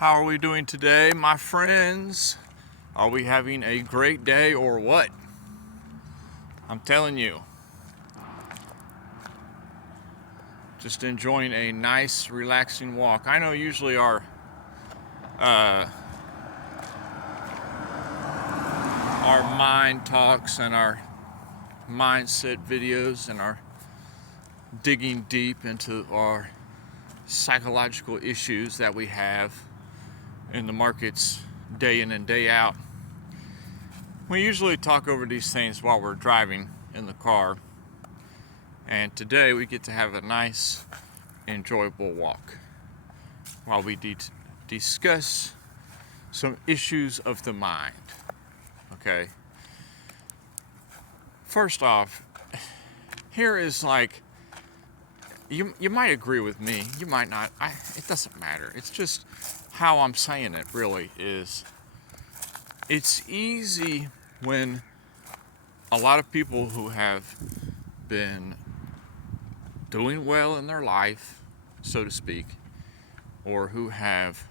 How are we doing today, my friends? Are we having a great day or what? I'm telling you, just enjoying a nice, relaxing walk. I know usually our mind talks and our mindset videos and our digging deep into our psychological issues that we have in the markets day in and day out. We usually talk over these things while we're driving in the car, and today we get to have a nice, enjoyable walk while we discuss some issues of the mind. Okay. First off, here is like, you might agree with me, you might not. It doesn't matter. It's just how I'm saying it. Really is. It's easy when a lot of people who have been doing well in their life, so to speak, or who have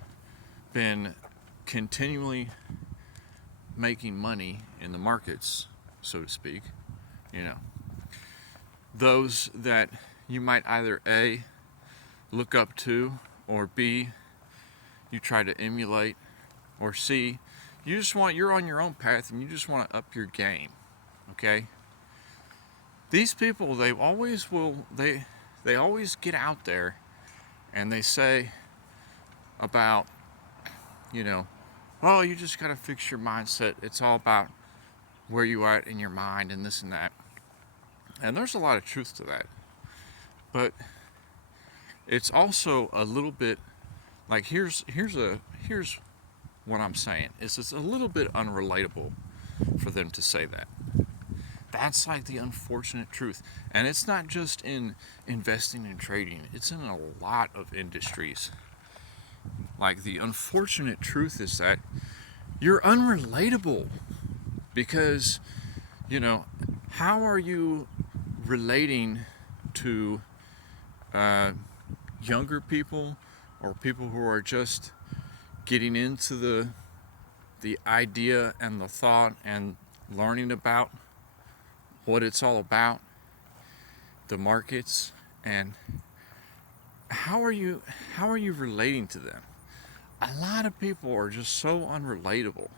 been continually making money in the markets, so to speak, those that you might either A, look up to, or B, you try to emulate, or C, you're on your own path and you just want to up your game. Okay? These people, they always get out there and they say about, oh, you just got to fix your mindset. It's all about where you are in your mind and this and that. And there's a lot of truth to that. But it's also a little bit like here's what I'm saying is it's a little bit unrelatable for them to say that. That's like the unfortunate truth. And it's not just in investing and trading, it's in a lot of industries. Like, the unfortunate truth is that you're unrelatable because, how are you relating to younger people or people who are just getting into the idea and the thought and learning about what it's all about, the markets, and how are you relating to them? A lot of people are just so unrelatable,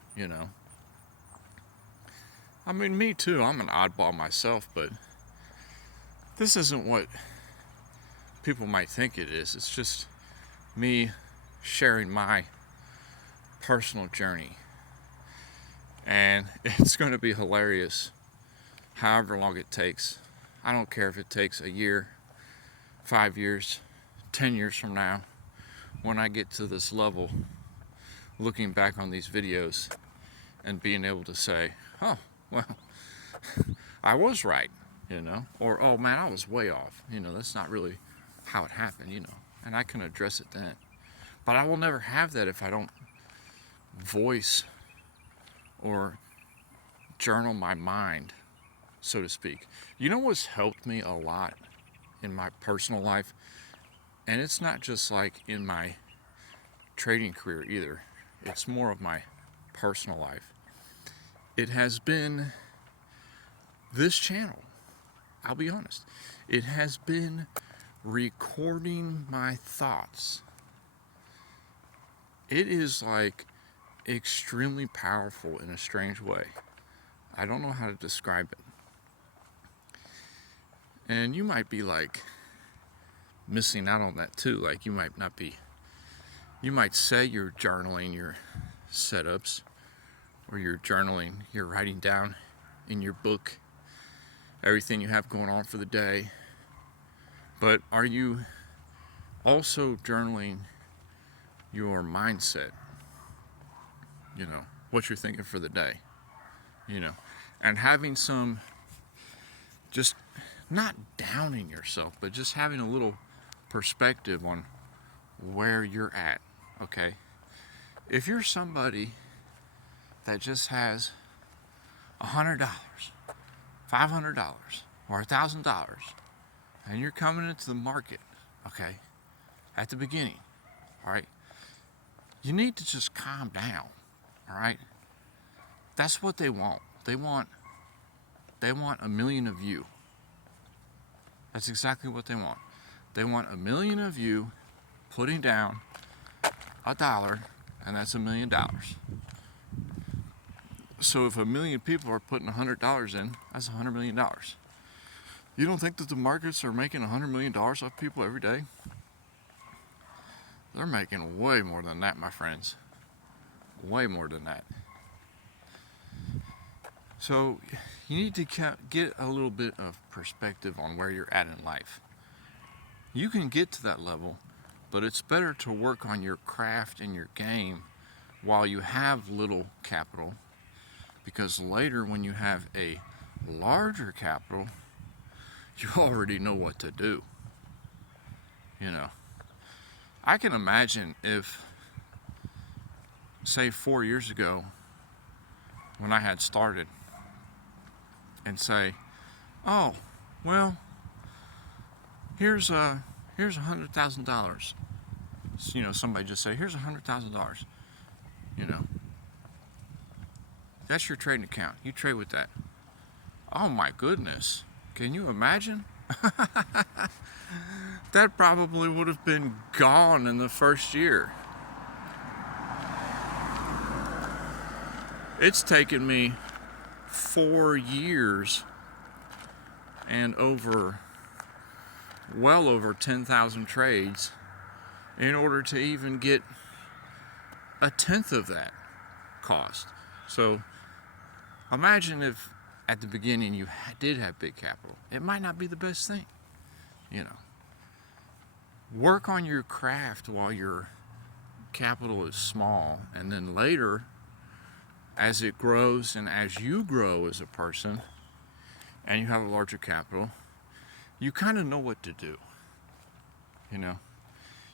I mean, me too, I'm an oddball myself, but this isn't what people might think it is. It's just me sharing my personal journey. And it's going to be hilarious however long it takes. I don't care if it takes a year, 5 years, 10 years from now, when I get to this level, looking back on these videos and being able to say, oh, well, I was right, or, oh man, I was way off. That's not really how it happened, and I can address it then. But I will never have that if I don't voice or journal my mind, so to speak. You know what's helped me a lot in my personal life? And it's not just like in my trading career either. It's more of my personal life. It has been this channel. I'll be honest. It has been recording my thoughts. It is like extremely powerful in a strange way. I don't know how to describe it. And you might be like missing out on that too. Like, you might say you're journaling your setups, or you're writing down in your book everything you have going on for the day. But are you also journaling your mindset? What you're thinking for the day, and having some, just not downing yourself, but just having a little perspective on where you're at, okay? If you're somebody that just has $100, $500, or $1,000, and you're coming into the market, okay, at the beginning, all right, You need to just calm down, all right? That's what they want. They want a million of you. That's exactly what they want. They want a million of you putting down $1, and that's $1 million. So if 1 million people are putting $100 in, that's $100 million. You don't think that the markets are making $100 million off people every day? They're making way more than that, my friends. Way more than that. So you need to get a little bit of perspective on where you're at in life. You can get to that level, but it's better to work on your craft and your game while you have little capital, because later when you have a larger capital, you already know what to do. You know, I can imagine if, say 4 years ago, when I had started, and say, oh, well, here's $100,000. You know, somebody just say, here's $100,000. You know, that's your trading account. You trade with that. Oh my goodness. Can you imagine? That probably would have been gone in the first year. It's taken me 4 years and well over 10,000 trades in order to even get a tenth of that cost. So imagine if at the beginning you did have big capital. It might not be the best thing, you know. Work on your craft while your capital is small, and then later, as it grows and as you grow as a person and you have a larger capital, you kind of know what to do. You know,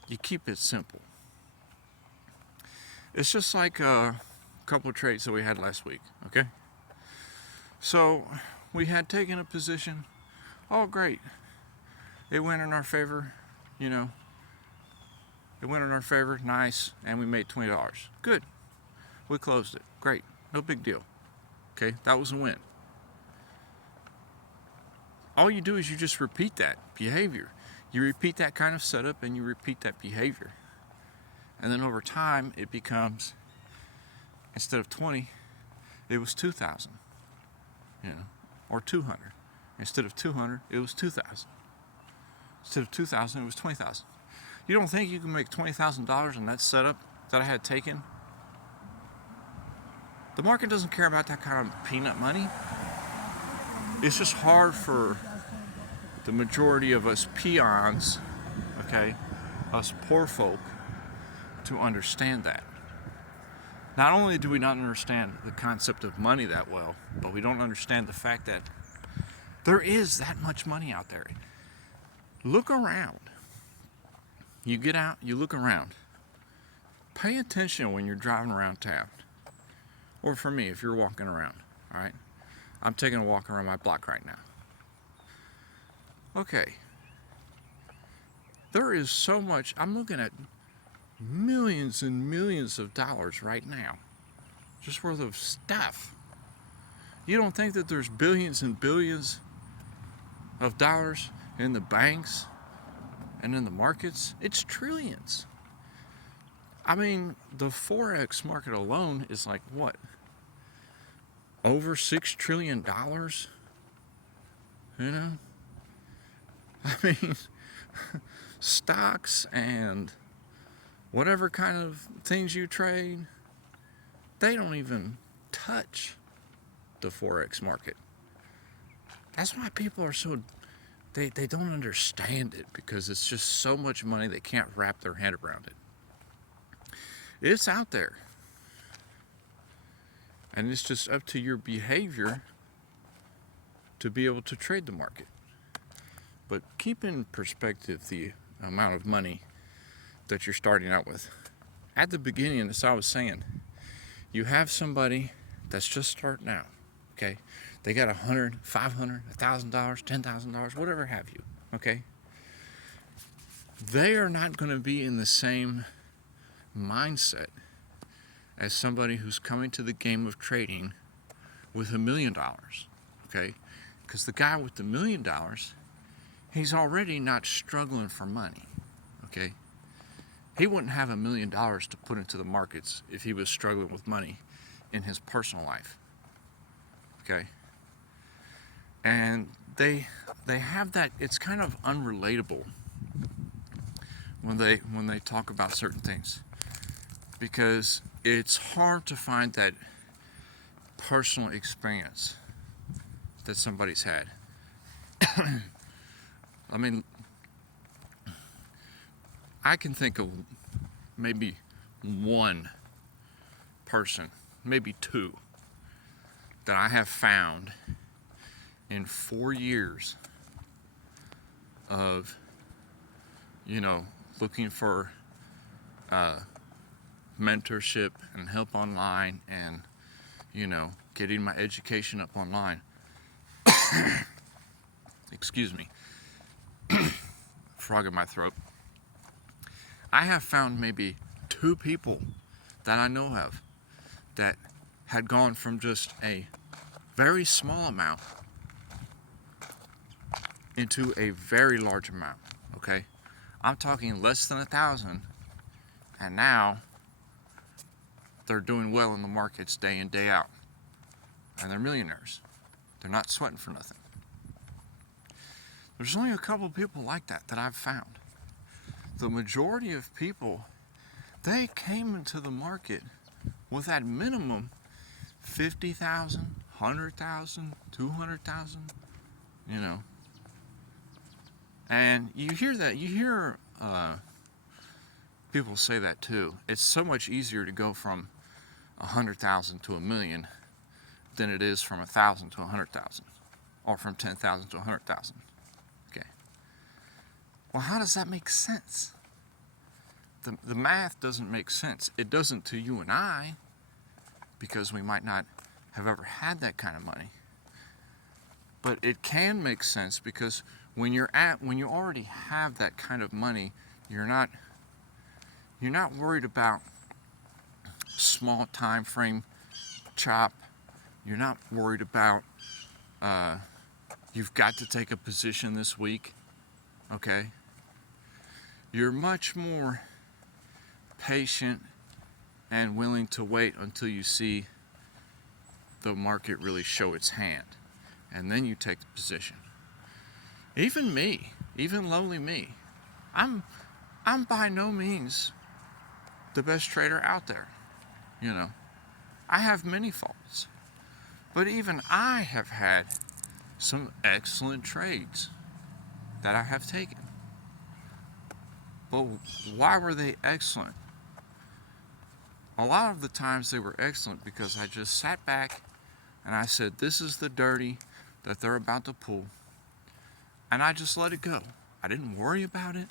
you keep it simple. It's just like a couple of trades that we had last week, okay? So we had taken a position. Oh, great. It went in our favor, you know. It went in our favor, nice, and we made $20. Good. We closed it. Great. No big deal. Okay, that was a win. All you do is you just repeat that behavior. You repeat that kind of setup and you repeat that behavior. And then over time, it becomes, instead of 20, it was 2,000, you know, or 200. Instead of 200, it was 2,000. Instead of 2,000, it was 20,000. You don't think you can make $20,000 in that setup that I had taken? The market doesn't care about that kind of peanut money. It's just hard for the majority of us peons, okay, us poor folk, to understand that. Not only do we not understand the concept of money that well, but we don't understand the fact that there is that much money out there. Look around. You get out, you look around. Pay attention when you're driving around town. Or for me, if you're walking around, all right? I'm taking a walk around my block right now. Okay. There is so much. I'm looking at millions and millions of dollars right now, just worth of stuff. You don't think that there's billions and billions of dollars in the banks and in the markets? It's trillions. I mean, the Forex market alone is like what? Over $6 trillion? You know? I mean, stocks and whatever kind of things you trade, they don't even touch the Forex market. That's why people are so, they don't understand it, because it's just so much money they can't wrap their head around it. It's out there. And it's just up to your behavior to be able to trade the market. But keep in perspective the amount of money that you're starting out with. At the beginning, as I was saying, you have somebody that's just starting out, okay? They got $100, $500, $1,000, $10,000, whatever have you, okay? They are not going to be in the same mindset as somebody who's coming to the game of trading with $1 million, okay? Because the guy with the $1 million, he's already not struggling for money, okay? He wouldn't have $1 million to put into the markets if he was struggling with money in his personal life, okay? And they have that. It's kind of unrelatable when they talk about certain things, because it's hard to find that personal experience that somebody's had. I mean, I can think of maybe one person, maybe two, that I have found in 4 years of, looking for mentorship and help online, and, getting my education up online. Excuse me. Frog in my throat. I have found maybe 2 people that I know of that had gone from just a very small amount into a very large amount, okay? I'm talking less than 1,000, and now they're doing well in the markets day in, day out. And they're millionaires. They're not sweating for nothing. There's only a couple people like that I've found. The majority of people, they came into the market with at minimum 50,000, 100,000, 200,000, And you hear that, people say that too. It's so much easier to go from 100,000 to 1 million than it is from 1,000 to 100,000, or from 10,000 to 100,000. Okay. Well, how does that make sense? The math doesn't make sense. It doesn't to you and I, because we might not have ever had that kind of money. But it can make sense, because when you already have that kind of money, you're not worried about small time frame chop. You're not worried about you've got to take a position this week, okay? You're much more patient and willing to wait until you see the market really show its hand, and then you take the position. Even me, even lowly me, I'm by no means the best trader out there. I have many faults, but even I have had some excellent trades that I have taken. But why were they excellent? A lot of the times they were excellent because I just sat back and I said, this is the dirty that they're about to pull, and I just let it go. I didn't worry about it.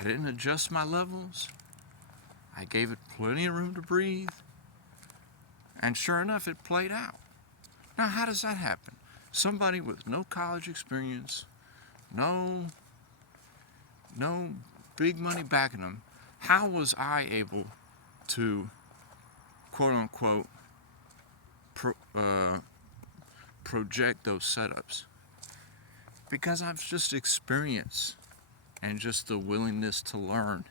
I didn't adjust my levels. I gave it plenty of room to breathe, and sure enough, it played out. Now, how does that happen? Somebody with no college experience, no big money backing them, how was I able to, quote unquote, project those setups? Because I've just experience and just the willingness to learn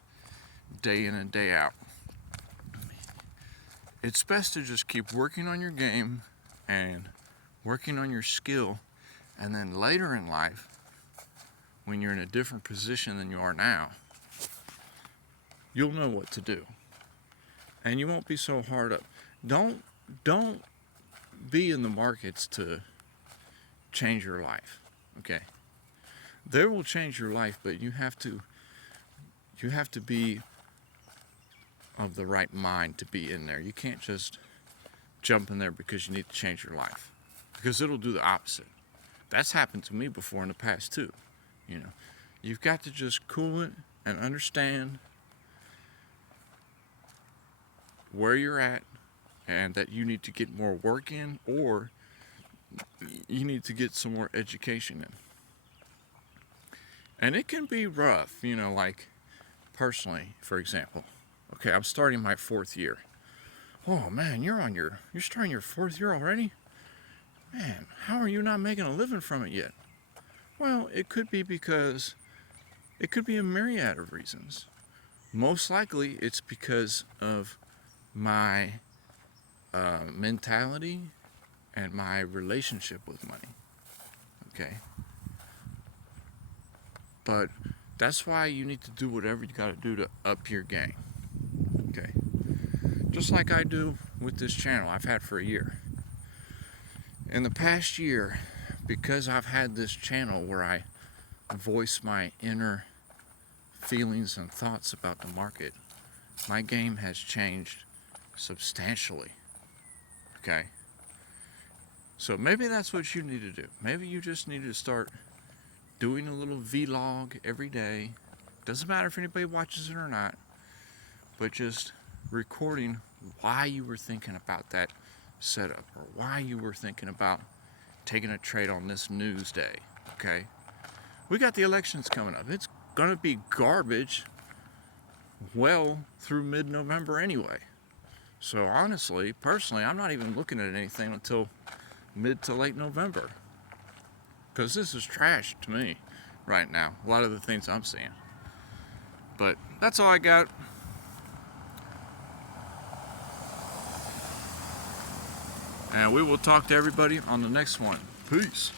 day in and day out. It's best to just keep working on your game and working on your skill, and then later in life, when you're in a different position than you are now, you'll know what to do, and you won't be so hard up. Don't be in the markets to change your life, okay? They will change your life, but you have to be of the right mind to be in there. You can't just jump in there because you need to change your life, because it'll do the opposite. That's happened to me before in the past too. You've got to just cool it and understand where you're at, and that you need to get more work in, or you need to get some more education in. And it can be rough, like personally, for example. Okay, I'm starting my 4th year. Oh man, you're starting your 4th year already? Man, how are you not making a living from it yet? Well, it could be because it could be a myriad of reasons. Most likely, it's because of my mentality and my relationship with money. Okay? But that's why you need to do whatever you got to do to up your game. Okay? Just like I do with this channel I've had for a year. In the past year, because I've had this channel where I voice my inner feelings and thoughts about the market, my game has changed substantially. Okay? So maybe that's what you need to do. Maybe you just need to start doing a little vlog every day. Doesn't matter if anybody watches it or not, but just recording why you were thinking about that setup or why you were thinking about taking a trade on this news day. Okay? We got the elections coming up. It's gonna be garbage well through mid-November anyway. So honestly, personally, I'm not even looking at anything until mid to late November, because this is trash to me right now, a lot of the things I'm seeing. But that's all I got. And we will talk to everybody on the next one. Peace.